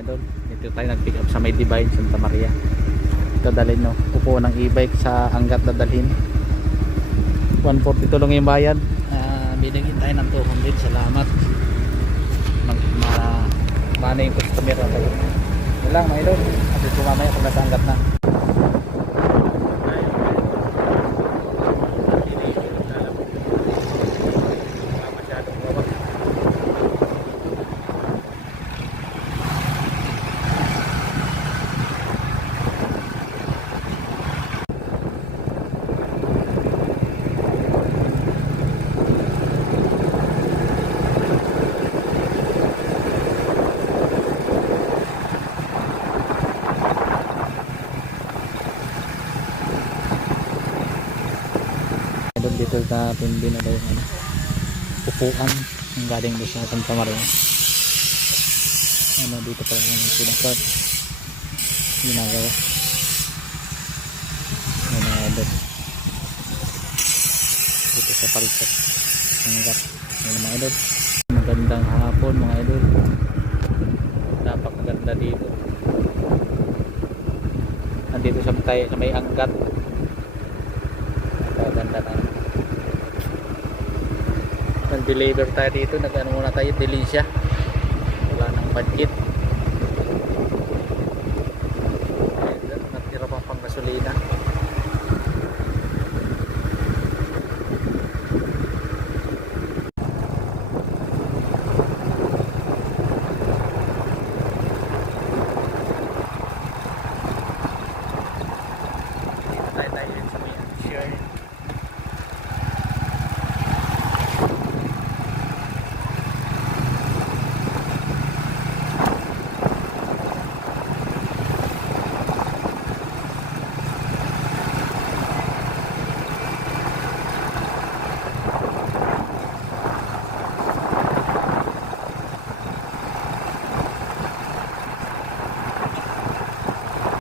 idol. Dito tayo nag-pick up sa may Divine, Santa Maria. Ito dalhin no, upo ng e-bike sa Angat na dalhin. 142 lang yung bayad. Binigyan tayo ng 200. Salamat. Mana yung customer natin. Yun lang mga idol. At ito mamaya kung nasa Angat na. Dito natin din na yung upuan ang galing doon sa Santa Maria. Dito pala yung pinakot ginagawa dito sa palsat hanggat mga idol. Magandang hapon mga idol, napakaganda dito. Nandito sa may Angat, napakaganda na. Nag-deliver tayo dito, nag-ano muna tayo, Delicia. Wala nang budget.